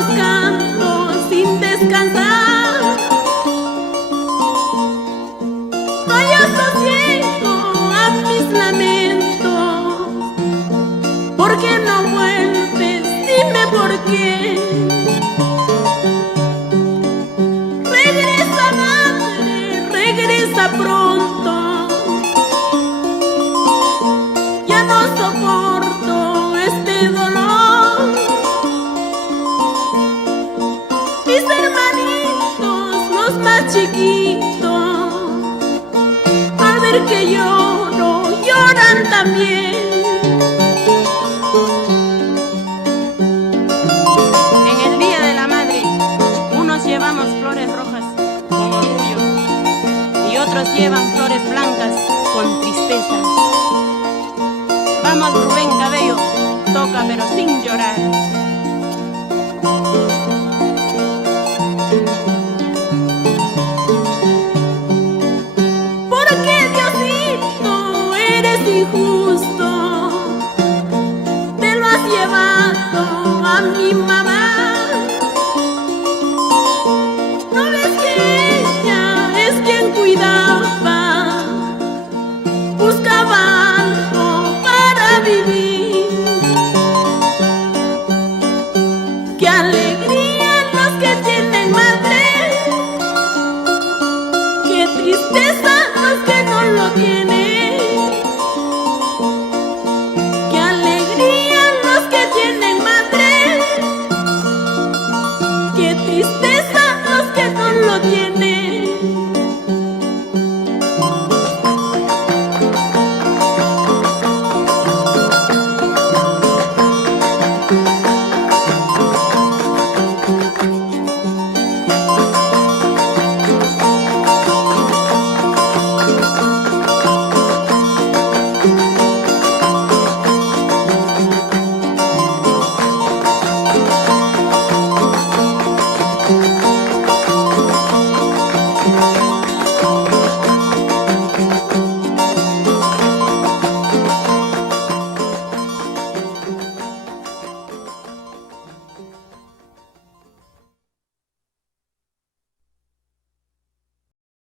buscando sin descansar. No hay sosiego a mis lamentos. ¿Por qué no vuelves? Dime por qué. Regresa, madre, regresa pronto. Ya no soporto este dolor. Mis hermanitos, los más chiquitos, al ver que lloro, lloran también. En el Día de la Madre, unos llevamos flores rojas con orgullo y otros llevan flores blancas con tristeza. Vamos, Rubén Cabello, toca pero sin llorar. ¿Por qué, Diosito, eres injusto? Te lo has llevado a mi mamá. ¿No ves que ella es quien cuidaba? Buscaba algo para vivir, que alegre